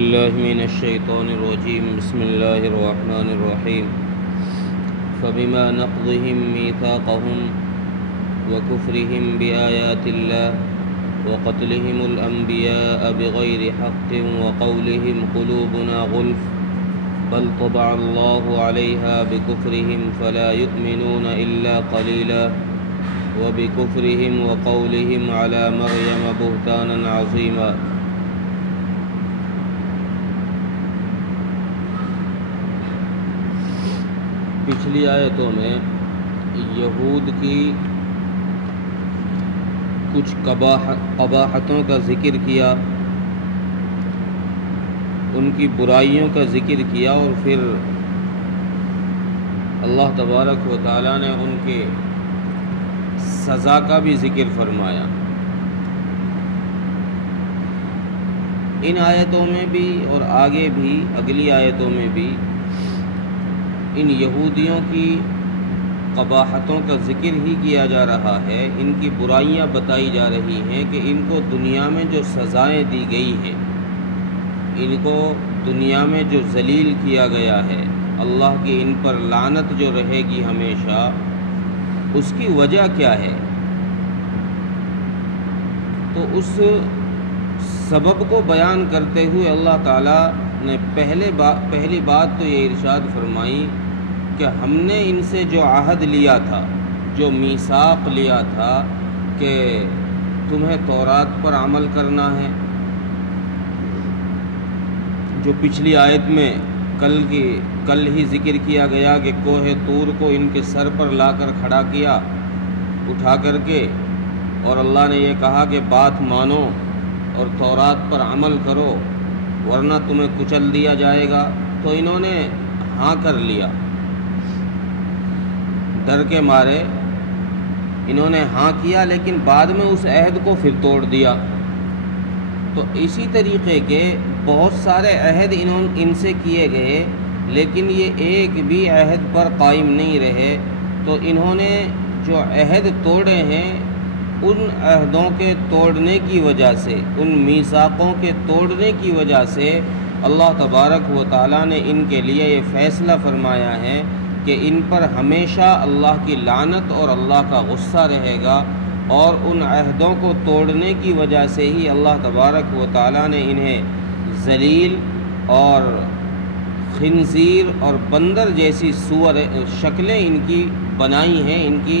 بالله من الشيطان الرجيم بسم الله الرحمن الرحيم فبما نقضهم ميثاقهم وكفرهم بآيات الله وقتلهم الأنبياء بغير حق وقولهم قلوبنا غلف بل طبع الله عليها بكفرهم فلا يؤمنون إلا قليلا وبكفرهم وقولهم على مريم بهتانا عظيما. پچھلی آیتوں میں یہود کی کچھ قباحتوں کا ذکر کیا، ان کی برائیوں کا ذکر کیا، اور پھر اللہ تبارک و تعالیٰ نے ان کے سزا کا بھی ذکر فرمایا۔ ان آیتوں میں بھی اور آگے بھی اگلی آیتوں میں بھی ان یہودیوں کی قباحتوں کا ذکر ہی کیا جا رہا ہے، ان کی برائیاں بتائی جا رہی ہیں کہ ان کو دنیا میں جو سزائیں دی گئی ہیں، ان کو دنیا میں جو ذلیل کیا گیا ہے، اللہ کی ان پر لعنت جو رہے گی ہمیشہ، اس کی وجہ کیا ہے؟ تو اس سبب کو بیان کرتے ہوئے اللہ تعالیٰ نے پہلی بات تو یہ ارشاد فرمائی کہ ہم نے ان سے جو عہد لیا تھا، جو میثاق لیا تھا کہ تمہیں تورات پر عمل کرنا ہے، جو پچھلی آیت میں کل ہی ذکر کیا گیا کہ کوہ طور کو ان کے سر پر لا کر کھڑا کیا اٹھا کر کے، اور اللہ نے یہ کہا کہ بات مانو اور تورات پر عمل کرو ورنہ تمہیں کچل دیا جائے گا، تو انہوں نے ہاں کر لیا، ڈر کے مارے انہوں نے ہاں کیا، لیکن بعد میں اس عہد کو پھر توڑ دیا۔ تو اسی طریقے کے بہت سارے عہد ان سے کیے گئے، لیکن یہ ایک بھی عہد پر قائم نہیں رہے، تو انہوں نے جو عہد توڑے ہیں ان عہدوں کے توڑنے کی وجہ سے، ان میثاقوں کے توڑنے کی وجہ سے اللہ تبارک و تعالیٰ نے ان کے لیے یہ فیصلہ فرمایا ہے کہ ان پر ہمیشہ اللہ کی لعنت اور اللہ کا غصہ رہے گا، اور ان عہدوں کو توڑنے کی وجہ سے ہی اللہ تبارک و تعالیٰ نے انہیں ذلیل اور خنزیر اور بندر جیسی شکلیں ان کی بنائی ہیں، ان کی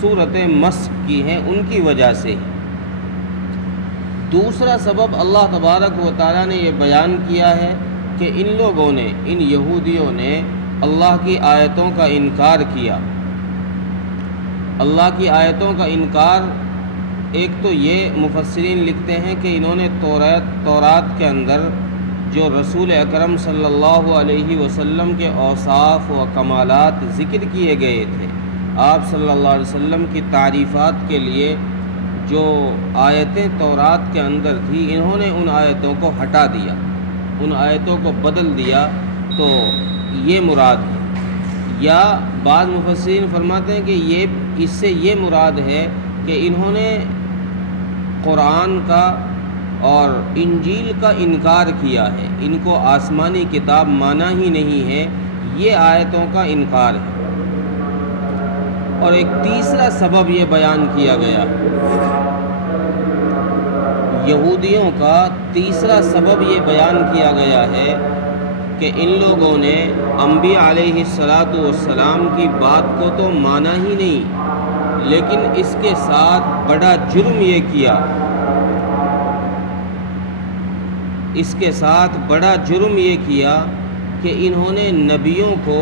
صورتیں مسخ کی ہیں، ان کی وجہ سے ہی۔ دوسرا سبب اللہ تبارک و تعالیٰ نے یہ بیان کیا ہے کہ ان لوگوں نے، ان یہودیوں نے اللہ کی آیتوں کا انکار کیا۔ اللہ کی آیتوں کا انکار، ایک تو یہ مفسرین لکھتے ہیں کہ انہوں نے تورات کے اندر جو رسول اکرم صلی اللہ علیہ وسلم کے اوصاف و کمالات ذکر کیے گئے تھے، آپ صلی اللہ علیہ وسلم کی تعریفات کے لیے جو آیتیں تورات کے اندر تھی، انہوں نے ان آیتوں کو ہٹا دیا، ان آیتوں کو بدل دیا، تو یہ مراد ہے۔ یا بعض مفسرین فرماتے ہیں کہ اس سے یہ مراد ہے کہ انہوں نے قرآن کا اور انجیل کا انکار کیا ہے، ان کو آسمانی کتاب مانا ہی نہیں ہے، یہ آیتوں کا انکار ہے۔ اور ایک تیسرا سبب یہ بیان کیا گیا، یہودیوں کا تیسرا سبب یہ بیان کیا گیا ہے کہ ان لوگوں نے انبیاء علیہ السلام کی بات کو تو مانا ہی نہیں، لیکن اس کے ساتھ بڑا جرم یہ کیا، اس کے ساتھ بڑا جرم یہ کیا کہ انہوں نے نبیوں کو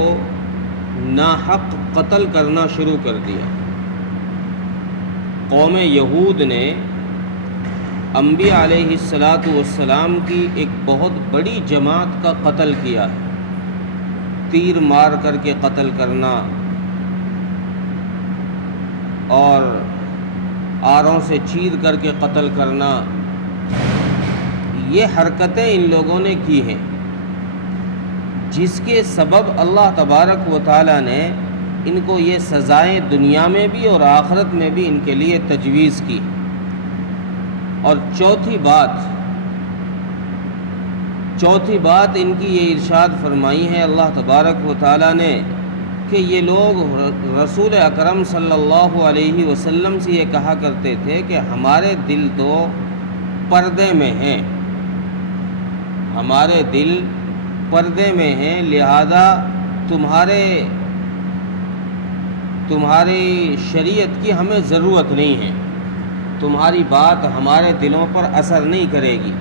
ناحق قتل کرنا شروع کر دیا۔ قوم یہود نے انبیاء علیہ السلام کی ایک بہت بڑی جماعت کا قتل کیا ہے، تیر مار کر کے قتل کرنا اور آروں سے چیر کر کے قتل کرنا، یہ حرکتیں ان لوگوں نے کی ہیں، جس کے سبب اللہ تبارک و تعالیٰ نے ان کو یہ سزائیں دنیا میں بھی اور آخرت میں بھی ان کے لیے تجویز کی۔ اور چوتھی بات، چوتھی بات ان کی یہ ارشاد فرمائی ہے اللہ تبارک و تعالیٰ نے کہ یہ لوگ رسول اکرم صلی اللہ علیہ وسلم سے یہ کہا کرتے تھے کہ ہمارے دل تو پردے میں ہیں، ہمارے دل پردے میں ہیں، لہذا تمہاری شریعت کی ہمیں ضرورت نہیں ہے، تمہاری بات ہمارے دلوں پر اثر نہیں کرے گی،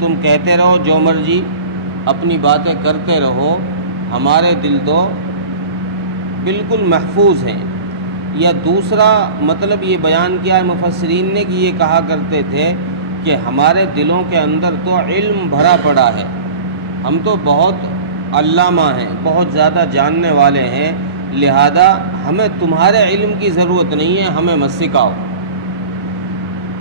تم کہتے رہو جو مرضی، اپنی باتیں کرتے رہو، ہمارے دل تو بالکل محفوظ ہیں۔ یا دوسرا مطلب یہ بیان کیا ہے مفسرین نے کہ یہ کہا کرتے تھے کہ ہمارے دلوں کے اندر تو علم بھرا پڑا ہے، ہم تو بہت علامہ ہیں، بہت زیادہ جاننے والے ہیں، لہذا ہمیں تمہارے علم کی ضرورت نہیں ہے، ہمیں مت سکھاؤ،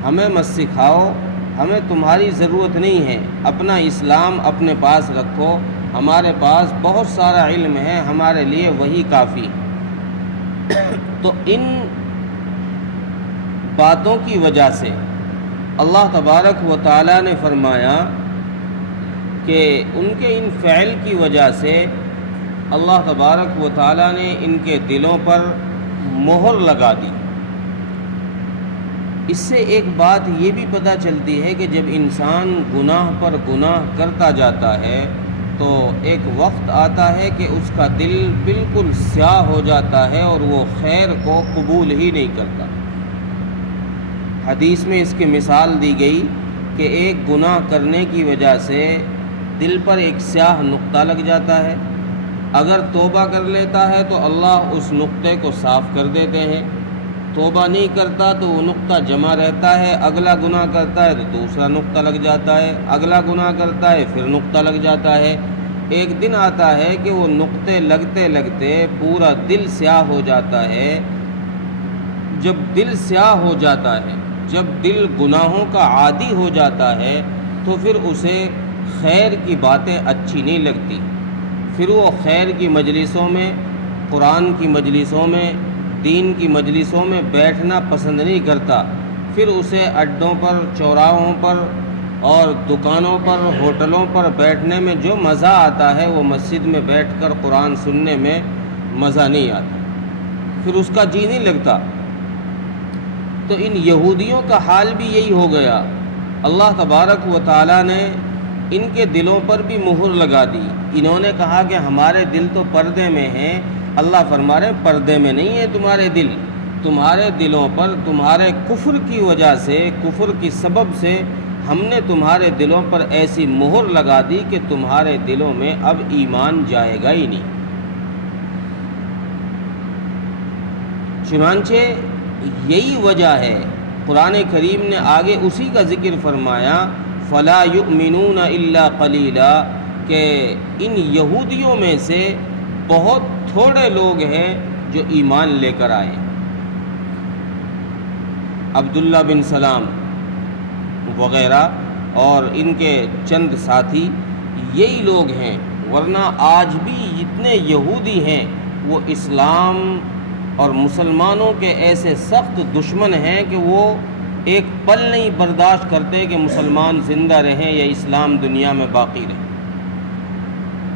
ہمیں مت سکھاؤ، ہمیں تمہاری ضرورت نہیں ہے، اپنا اسلام اپنے پاس رکھو، ہمارے پاس بہت سارا علم ہے، ہمارے لیے وہی کافی۔ تو ان باتوں کی وجہ سے اللہ تبارک و تعالیٰ نے فرمایا کہ ان کے ان فعل کی وجہ سے اللہ تبارک و تعالیٰ نے ان کے دلوں پر مہر لگا دی۔ اس سے ایک بات یہ بھی پتہ چلتی ہے کہ جب انسان گناہ پر گناہ کرتا جاتا ہے تو ایک وقت آتا ہے کہ اس کا دل بالکل سیاہ ہو جاتا ہے اور وہ خیر کو قبول ہی نہیں کرتا۔ حدیث میں اس کی مثال دی گئی کہ ایک گناہ کرنے کی وجہ سے دل پر ایک سیاہ نقطہ لگ جاتا ہے، اگر توبہ کر لیتا ہے تو اللہ اس نقطے کو صاف کر دیتے ہیں، توبہ نہیں کرتا تو وہ نقطہ جمع رہتا ہے، اگلا گناہ کرتا ہے تو دوسرا نقطہ لگ جاتا ہے، اگلا گناہ کرتا ہے پھر نقطہ لگ جاتا ہے، ایک دن آتا ہے کہ وہ نقطے لگتے لگتے پورا دل سیاہ ہو جاتا ہے۔ جب دل سیاہ ہو جاتا ہے، جب دل گناہوں کا عادی ہو جاتا ہے تو پھر اسے خیر کی باتیں اچھی نہیں لگتی، پھر وہ خیر کی مجلسوں میں، قرآن کی مجلسوں میں، دین کی مجلسوں میں بیٹھنا پسند نہیں کرتا، پھر اسے اڈوں پر، چوراہوں پر اور دکانوں پر، ہوٹلوں پر بیٹھنے میں جو مزہ آتا ہے وہ مسجد میں بیٹھ کر قرآن سننے میں مزہ نہیں آتا، پھر اس کا جی نہیں لگتا۔ تو ان یہودیوں کا حال بھی یہی ہو گیا، اللہ تبارک و تعالیٰ نے ان کے دلوں پر بھی مہر لگا دی۔ انہوں نے کہا کہ ہمارے دل تو پردے میں ہیں، اللہ فرما رہے ہیں پردے میں نہیں ہے تمہارے دل، تمہارے دلوں پر تمہارے کفر کی وجہ سے، کفر کی سبب سے ہم نے تمہارے دلوں پر ایسی مہر لگا دی کہ تمہارے دلوں میں اب ایمان جائے گا ہی نہیں۔ چنانچہ یہی وجہ ہے، قرآن کریم نے آگے اسی کا ذکر فرمایا فَلَا يُؤْمِنُونَ إِلَّا قَلِيلًا، کہ ان یہودیوں میں سے بہت تھوڑے لوگ ہیں جو ایمان لے کر آئے۔ عبداللہ بن سلام وغیرہ اور ان کے چند ساتھی یہی لوگ ہیں، ورنہ آج بھی جتنے یہودی ہیں وہ اسلام اور مسلمانوں کے ایسے سخت دشمن ہیں کہ وہ ایک پل نہیں برداشت کرتے کہ مسلمان زندہ رہیں یا اسلام دنیا میں باقی رہے۔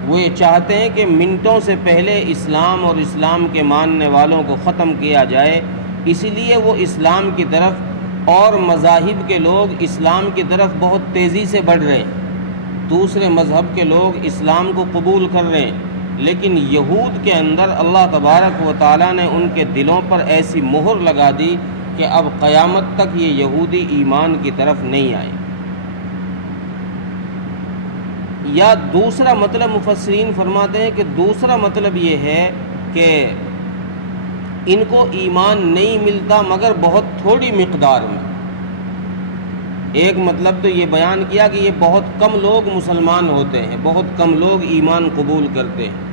وہ یہ چاہتے ہیں کہ منٹوں سے پہلے اسلام اور اسلام کے ماننے والوں کو ختم کیا جائے، اسی لیے وہ اسلام کی طرف اور مذاہب کے لوگ اسلام کی طرف بہت تیزی سے بڑھ رہے ہیں، دوسرے مذہب کے لوگ اسلام کو قبول کر رہے ہیں، لیکن یہود کے اندر اللہ تبارک و تعالیٰ نے ان کے دلوں پر ایسی مہر لگا دی کہ اب قیامت تک یہ یہودی ایمان کی طرف نہیں آئے۔ یا دوسرا مطلب مفسرین فرماتے ہیں کہ دوسرا مطلب یہ ہے کہ ان کو ایمان نہیں ملتا مگر بہت تھوڑی مقدار میں۔ ایک مطلب تو یہ بیان کیا کہ یہ بہت کم لوگ مسلمان ہوتے ہیں، بہت کم لوگ ایمان قبول کرتے ہیں۔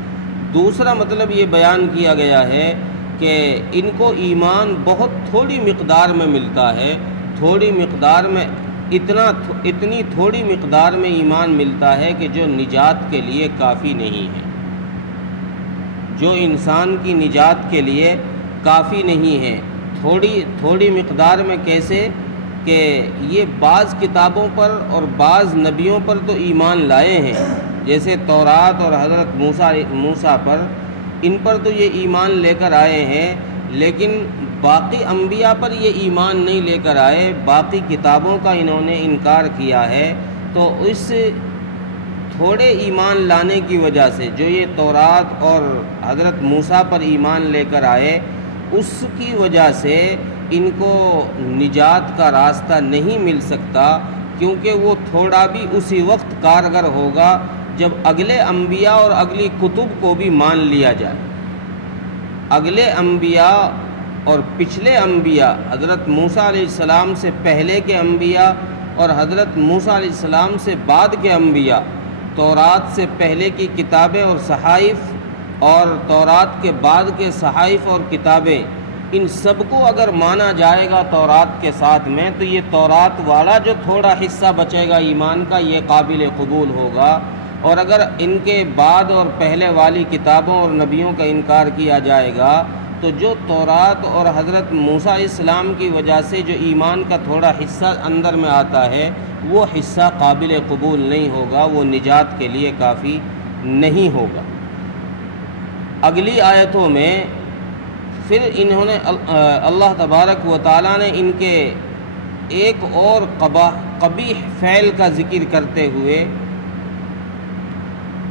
دوسرا مطلب یہ بیان کیا گیا ہے کہ ان کو ایمان بہت تھوڑی مقدار میں ملتا ہے، تھوڑی مقدار میں، اتنی تھوڑی مقدار میں ایمان ملتا ہے کہ جو نجات کے لیے کافی نہیں ہے، جو انسان کی نجات کے لیے کافی نہیں ہے۔ تھوڑی مقدار میں کیسے کہ یہ بعض کتابوں پر اور بعض نبیوں پر تو ایمان لائے ہیں، جیسے تورات اور حضرت موسیٰ پر، ان پر تو یہ ایمان لے کر آئے ہیں، لیکن باقی انبیاء پر یہ ایمان نہیں لے کر آئے، باقی کتابوں کا انہوں نے انکار کیا ہے۔ تو اس تھوڑے ایمان لانے کی وجہ سے جو یہ تورات اور حضرت موسیٰ پر ایمان لے کر آئے، اس کی وجہ سے ان کو نجات کا راستہ نہیں مل سکتا، کیونکہ وہ تھوڑا بھی اسی وقت کارگر ہوگا جب اگلے انبیاء اور اگلی کتب کو بھی مان لیا جائے۔ اگلے انبیاء اور پچھلے انبیاء، حضرت موسیٰ علیہ السلام سے پہلے کے انبیاء اور حضرت موسیٰ علیہ السلام سے بعد کے انبیاء، تورات سے پہلے کی کتابیں اور صحائف اور تورات کے بعد کے صحائف اور کتابیں، ان سب کو اگر مانا جائے گا تورات کے ساتھ میں، تو یہ تورات والا جو تھوڑا حصہ بچے گا ایمان کا، یہ قابل قبول ہوگا۔ اور اگر ان کے بعد اور پہلے والی کتابوں اور نبیوں کا انکار کیا جائے گا، تو جو تورات اور حضرت موسیٰ علیہ السلام کی وجہ سے جو ایمان کا تھوڑا حصہ اندر میں آتا ہے، وہ حصہ قابل قبول نہیں ہوگا، وہ نجات کے لیے کافی نہیں ہوگا۔ اگلی آیتوں میں پھر انہوں نے اللہ تبارک و تعالیٰ نے ان کے ایک اور قبیح فعل کا ذکر کرتے ہوئے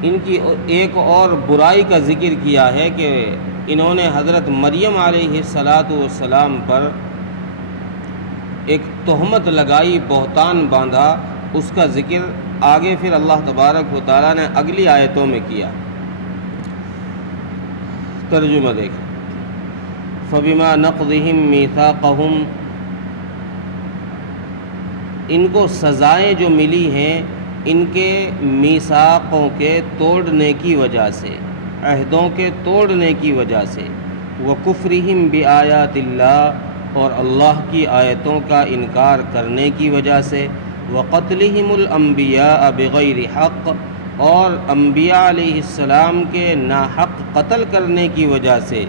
ان کی ایک اور برائی کا ذکر کیا ہے کہ انہوں نے حضرت مریم علیہ السلام پر ایک تہمت لگائی، بہتان باندھا۔ اس کا ذکر آگے پھر اللہ تبارک و تعالیٰ نے اگلی آیتوں میں کیا۔ ترجمہ دیکھ، فَبِمَا نَقْضِهِمْ مِيثَاقَهُمْ، ان کو سزائیں جو ملی ہیں ان کے میثاقوں کے توڑنے کی وجہ سے، عہدوں کے توڑنے کی وجہ سے، وَكُفْرِهِمْ بِآيَاتِ اللَّهِ، اور اللہ کی آیتوں کا انکار کرنے کی وجہ سے، وَقَتْلِهِمُ الْأَنْبِيَاءَ بِغَيْرِ حَقٍّ، اور انبیاء علیہ السلام کے ناحق قتل کرنے کی وجہ سے،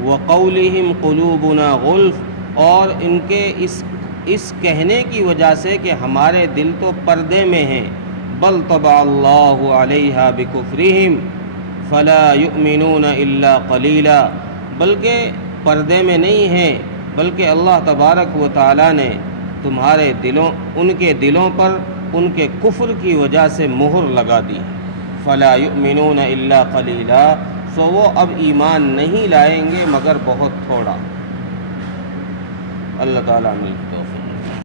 وَقَوْلِهِمْ قُلُوبُنَا غُلْفٌ، اور ان کے اس کہنے کی وجہ سے کہ ہمارے دل تو پردے میں ہیں، بل طبع اللہ علیہا بکفرہم فلا یؤمنون الا قلیلا، بلکہ پردے میں نہیں ہیں، بلکہ اللہ تبارک و تعالیٰ نے تمہارے ان کے دلوں پر ان کے کفر کی وجہ سے مہر لگا دی، فلا یؤمنون الا قلیلا، سو وہ اب ایمان نہیں لائیں گے مگر بہت تھوڑا۔ اللہ تعالیٰ ملتا